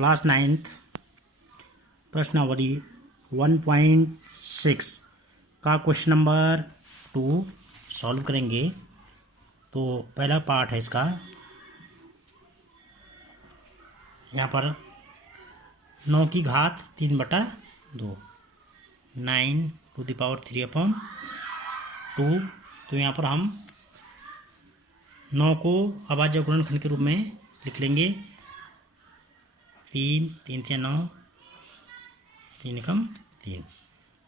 Class 9th प्रश्नावली 1.6 का question number 2 solve करेंगे। तो पहला पार्ट है इसका, यहाँ पर 9 की घात 3/2 9^3/2। तो यहाँ पर हम 9 को अभाज्य गुणनखंड के रूप में लिख लेंगे। 3 3 3 9 3 एकम 3।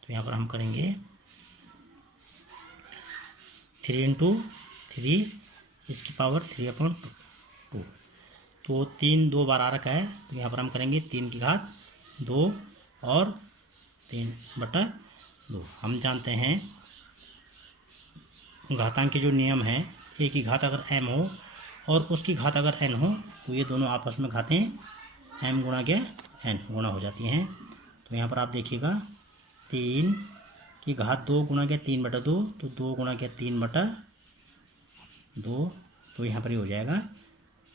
तो यहाँ पर हम करेंगे 3 × 3 इसकी पावर 3/2। तो 3 2 बार आ रखा है, तो यहाँ पर हम करेंगे 3 की घात 2 और 3/2। हम जानते हैं घातांक के जो नियम है, a की घात अगर m हो और उसकी घात अगर n हो तो ये दोनों आपस में घातें m गुणा के n गुणा हो जाती हैं। तो यहाँ पर आप देखिएगा 3 की घात 2 गुणा के 3/2, तो 2 गुणा के 3/2। तो यहाँ पर ये हो जाएगा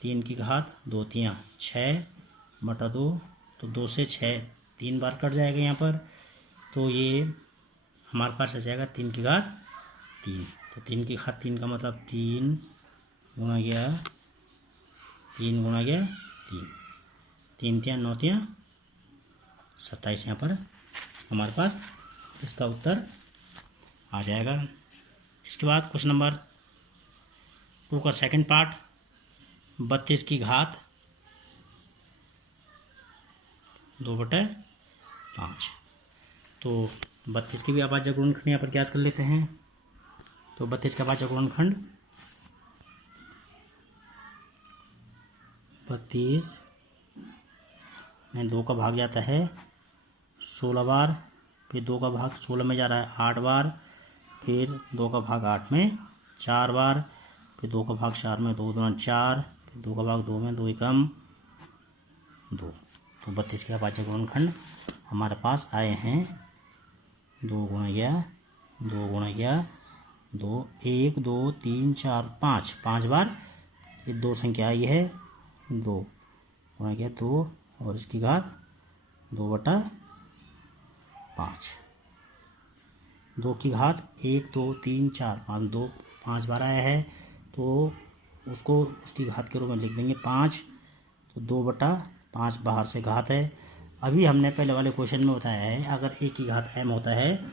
3 की घात 2 3 6/2। तो 2 से 6 3 बार कट जाएगा यहाँ पर, तो ये हमारे पास आ जाएगा 3 की घात 3। तो 3 की घात 3 का मतलब 3 गुणा गया 3 गुणा गया 3, 3 3 9 3 27। यहाँ पर हमारे पास इसका उत्तर आ जाएगा। इसके बाद क्वेश्चन नंबर 2 का सेकंड पार्ट 32 की घात 2/5। तो 32 की भी अभाज्य गुणनखंड यहाँ पर ज्ञात कर लेते हैं। तो 32 का अभाज्य गुणनखंड 32 में 2 का भाग जाता है 16 बार, फिर 2 का भाग 16 में जा रहा है 8 बार, फिर 2 का भाग 8 में 4 बार, फिर 2 का भाग 4 में 2 दूना 4, फिर 2 का भाग 2 में 2 एकम 2। तो 32 के अभाज्य गुणनखंड हमारे पास आए हैं 2 गुणा गया 2 गुणा गया 2 1 2 3 4 5 5 बार। ये 2 संख्या आई है 2 गुणा गया 2 और इसकी घात 2/5। 2 की घात 1 2 3 4 5 2 5 बार आया है, तो उसको उसकी घात के रूप में लिख देंगे 5। तो 2/5 बाहर से घात है। अभी हमने पहले वाले क्वेश्चन में बताया है अगर a की घात m होता है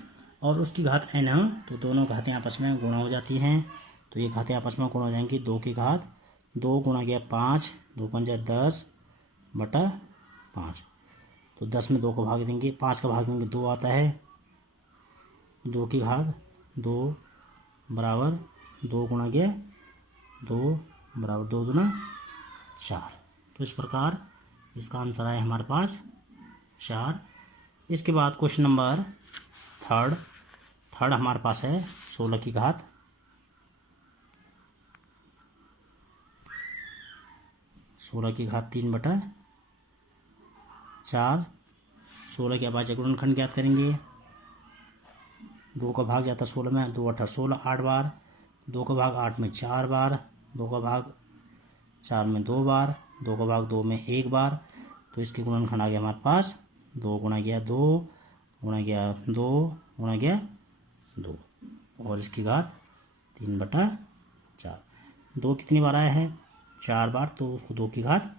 और उसकी घात n हो तो दोनों घातें आपस में गुणा हो जाती हैं। तो ये घातें आपस में गुणा हो जाएंगी। 2 की घात 2 गुणा गया 5, 2 5 10/5। तो 10 में 2 को भाग देंगे, 5 का भाग देंगे 2 आता है। 2 की घात 2 बराबर 2 गुणा गया 2 बराबर 2 दूना 4। तो इस प्रकार इसका आंसर आया हमारे पास 4। इसके बाद क्वेश्चन नंबर थर्ड हमारे पास है 16 की घात 3/4। 16 के अभाज्य गुणनखंड ज्ञात करेंगे। 2 का भाग जाता 16 में 2 8 16 8 बार, 2 का भाग 8 में 4 बार, 2 का भाग 4 में 2 बार, 2 का भाग 2 में 1 बार। तो इसके गुणनखंड आ गया हमारे पास 2 गुणा गया 2 गुणा गया 2 गुणा गया 2 और इसकी घात 3/4। 2 कितनी बार आया है 4 बार, तो उसको 2 की घात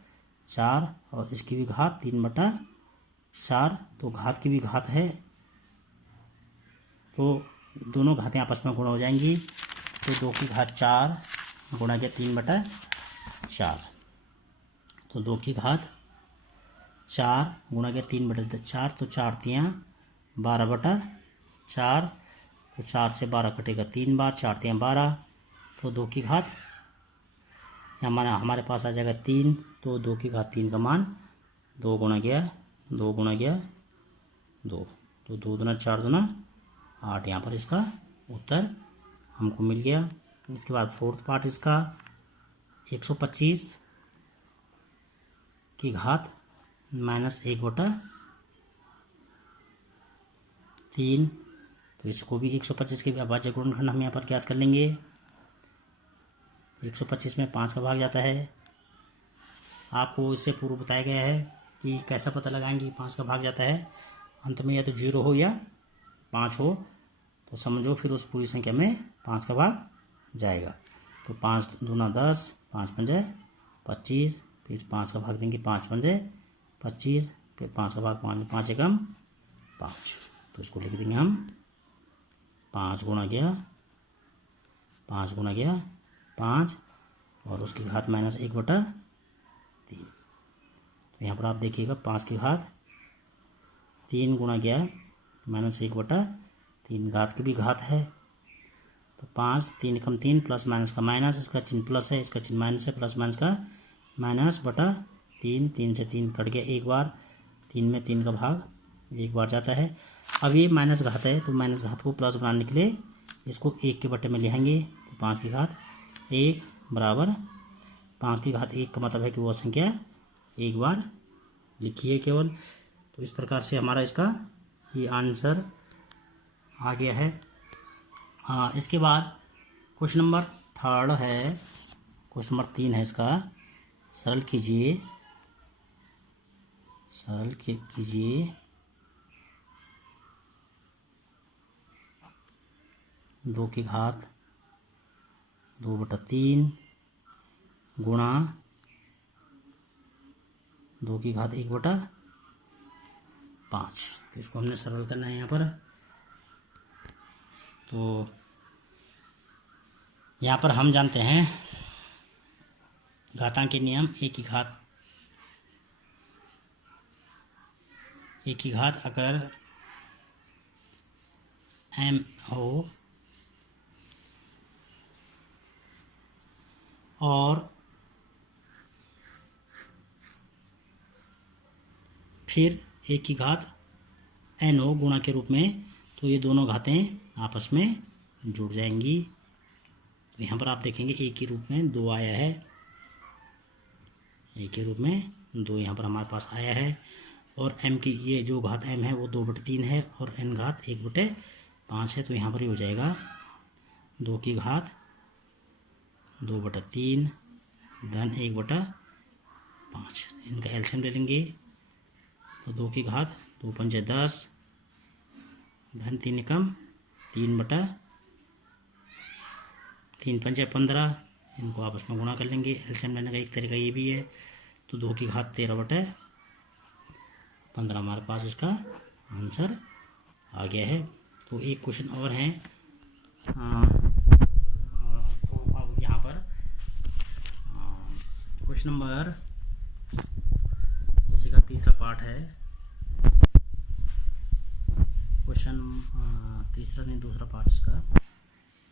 4 और इसकी भी घात 3/4। तो घात की भी घात है, तो दोनों घातें आपस में गुणा हो जाएंगी। तो 2 की घात 4 गुणा के 3/4। तो 2 की घात 4 गुणा के 3/4, तो 4 3 12/4। तो 4 से 12 कटेगा 3 बार, 4 3 12। तो 2 की घात हमारे पास आ जाएगा 3। तो 2 की घात 3 का मान 2 गुणा गया 2 गुणा गया 2। तो 2 दूना 4 दूना 8। यहाँ पर इसका उत्तर हमको मिल गया। इसके बाद फोर्थ पार्ट इसका 125 की घात -1/3। तो इसको भी 125 के अभाज्य गुणनखंड हम यहाँ पर ज्ञात कर लेंगे। 125 में 5 का भाग जाता है। आपको इससे पूर्व बताया गया है कि कैसा पता लगाएंगे 5 का भाग जाता है, अंत में या तो 0 हो या 5 हो, तो समझो फिर उस पूरी संख्या में 5 का भाग जाएगा। तो 5 दूना 10, 5 पंजे 25, फिर 5 का भाग देंगे 5 पंजे 25, फिर 5 का भाग 5, 5 एकम 5, तो इसको लिख देंगे हम 5 गुणा गया 5 और उसकी घात -1/3। तो यहाँ पर आप देखिएगा 5 की घात 3 गुणा गया -1/3, घात की भी घात है, तो 5 3 एकम 3 प्लस माइनस का माइनस, इसका चिन्ह प्लस है, इसका चिन्ह माइनस है, प्लस माइनस का -/3, 3 से 3 कट गया एक बार, 3 में 3 का भाग एक बार जाता है। अब ये माइनस घात है, तो माइनस घात को प्लस बनाने के लिए इसको 1 के बटे में लिखेंगे, तो 5 की घात 1 बराबर 5 की घात 1 का मतलब है कि वो संख्या एक बार लिखी है केवल। तो इस प्रकार से हमारा इसका ये आंसर आ गया है। इसके बाद क्वेश्चन नंबर 3 है, क्वेश्चन नंबर 3 है इसका, सरल कीजिए 2 की घात 2/3 गुणा 2 की घात 1/5। तो इसको हमने सरल करना है यहाँ पर। तो यहाँ पर हम जानते हैं घातांक के नियम, एक की घात अगर m हो और फिर 1 की घात n हो गुणा के रूप में, तो ये दोनों घातें आपस में जुड़ जाएंगी। तो यहाँ पर आप देखेंगे a के रूप में 2 आया है, a के रूप में 2 यहाँ पर हमारे पास आया है, और m की ये जो घात m है वो 2/3 है और n घात 1/5 है। तो यहाँ पर ये हो जाएगा 2 की घात 2/3 धन 1/5, इनका एलसीएम ले लेंगे, तो 2 की घात 2 पंजे 10 धन 3 एकम 3 पंजे 15, इनको आपस में गुणा कर लेंगे। एलसीएम लेने का एक तरीका ये भी है। तो 2 की घात 13/15 हमारे पास इसका आंसर आ गया है। तो एक क्वेश्चन और है, तो अब यहाँ पर क्वेश्चन नंबर, इसी का तीसरा पार्ट है, क्वेश्चन तीसरा नहीं दूसरा पार्ट इसका।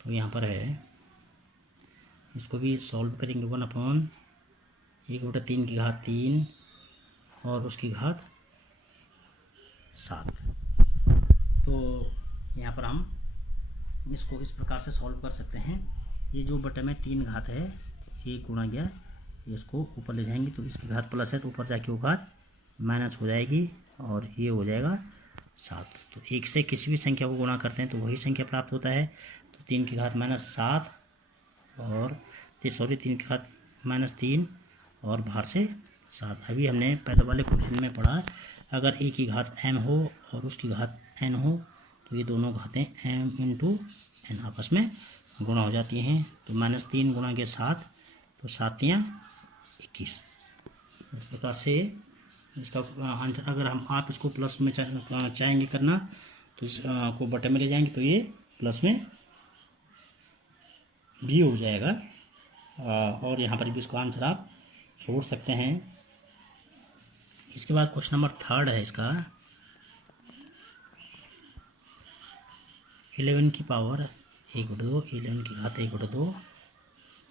तो यहाँ पर है, इसको भी सॉल्व करेंगे 1/1/3 की घात 3 और उसकी घात 7। तो यहाँ पर हम इसको इस प्रकार से सॉल्व कर सकते हैं। ये जो बटे में 3 घात है, 1 गुणा गया, इसको ऊपर ले जाएंगे, तो इसकी घात प्लस है तो ऊपर जाके वो घात माइनस हो जाएगी और ये हो जाएगा 7। तो 1 से किसी भी संख्या को गुणा करते हैं तो वही संख्या प्राप्त होता है। तो 3 की घात -7 और 3 की घात -3 और बाहर से 7। अभी हमने पहले वाले क्वेश्चन में पढ़ा, अगर a की घात m हो और उसकी घात n हो, तो ये दोनों घातें m × n आपस में गुणा हो जाती हैं। तो -3 गुणा के 7, तो 7 × 21। इस प्रकार से इसका आंसर, अगर आप इसको प्लस में चाहेंगे करना तो इसको बटे में ले जाएंगे, तो ये प्लस में भी हो जाएगा, और यहाँ पर भी इसको आंसर आप छोड़ सकते हैं। इसके बाद क्वेश्चन नंबर 3 है इसका, 11 की पावर 1/2, 11 की घात 1/2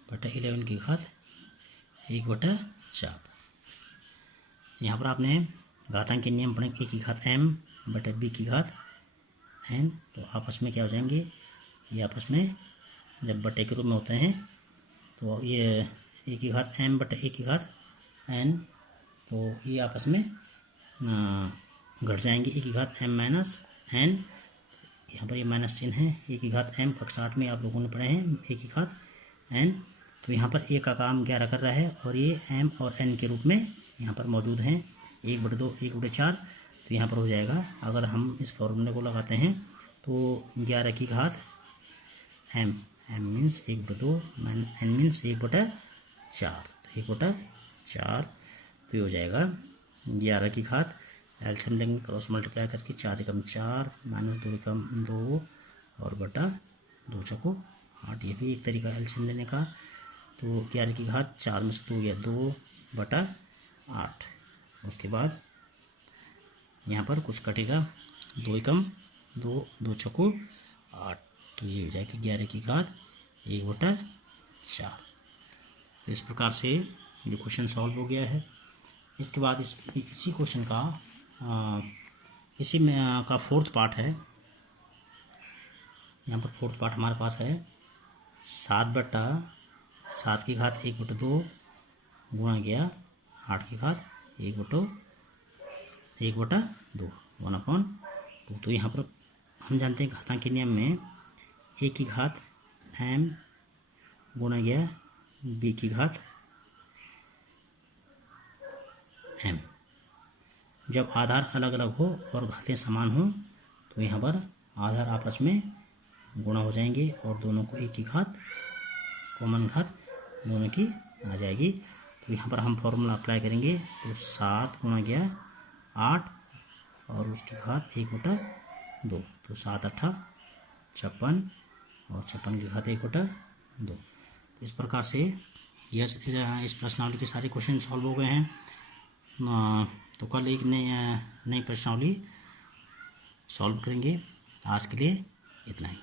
बटा 11 की घात 1/4। यहाँ पर आपने घातांक के नियम पढ़े, a की घात m बटा b की घात n, तो आपस में क्या हो जाएंगे, ये आपस में जब बटे के रूप में होते हैं तो ये a की घात m बटा a की घात n, तो ये आपस में घट जाएंगे। a की घात m माइनस n, यहाँ पर ये माइनस चिन्ह है, a की घात m कक्षा 8 में आप लोगों ने पढ़े हैं, a की घात n। तो यहाँ पर a का काम 11 कर रहा है और ये m और n के रूप में यहाँ पर मौजूद हैं। 1/2 1/4, तो यहाँ पर हो जाएगा, अगर हम इस फॉर्मूले को लगाते हैं तो 11 की घात m, m means 1/2 minus n means 1/4, तो 1/4, तो ये हो जाएगा 11 की घात, एलसीएम लेंगे क्रॉस मल्टीप्लाई करके, 4 एकम 4 माइनस 2 एकम 2 और बटा 2 चौको 8, ये भी एक तरीका एलसीएम लेने का। तो 11 की घात 4 में से 2 गया 2/8, उसके बाद यहाँ पर कुछ कटेगा, 2 एकम 2, 2 चौको 8, तो ये हो जाएगी 11 की घात 1/4। तो इस प्रकार से ये क्वेश्चन सॉल्व हो गया है। इसके बाद इसी क्वेश्चन का इसी में का फोर्थ पार्ट है। यहाँ पर फोर्थ पार्ट हमारे पास है 7 की घात 1/2 गुणा गया 8 की घात 1/2 1/2 तो यहाँ पर हम जानते हैं घातांकी नियम में a की घात m गुणा गया b की घात m। जब आधार अलग अलग हो और घातें समान हो तो यहाँ पर आधार आपस में गुणा हो जाएंगे और दोनों को एक ही घात, कॉमन घात दोनों की आ जाएगी। तो यहाँ पर हम फॉर्मूला अप्लाई करेंगे, तो 7 गुणा गया 8 और उसकी घात 1/2, तो 7 8 56 और 56 की घात 1/2। तो इस प्रकार से इस प्रश्नावली के सारे क्वेश्चन सॉल्व हो गए हैं। तो कल एक नई प्रश्नावली सॉल्व करेंगे। आज के लिए इतना ही।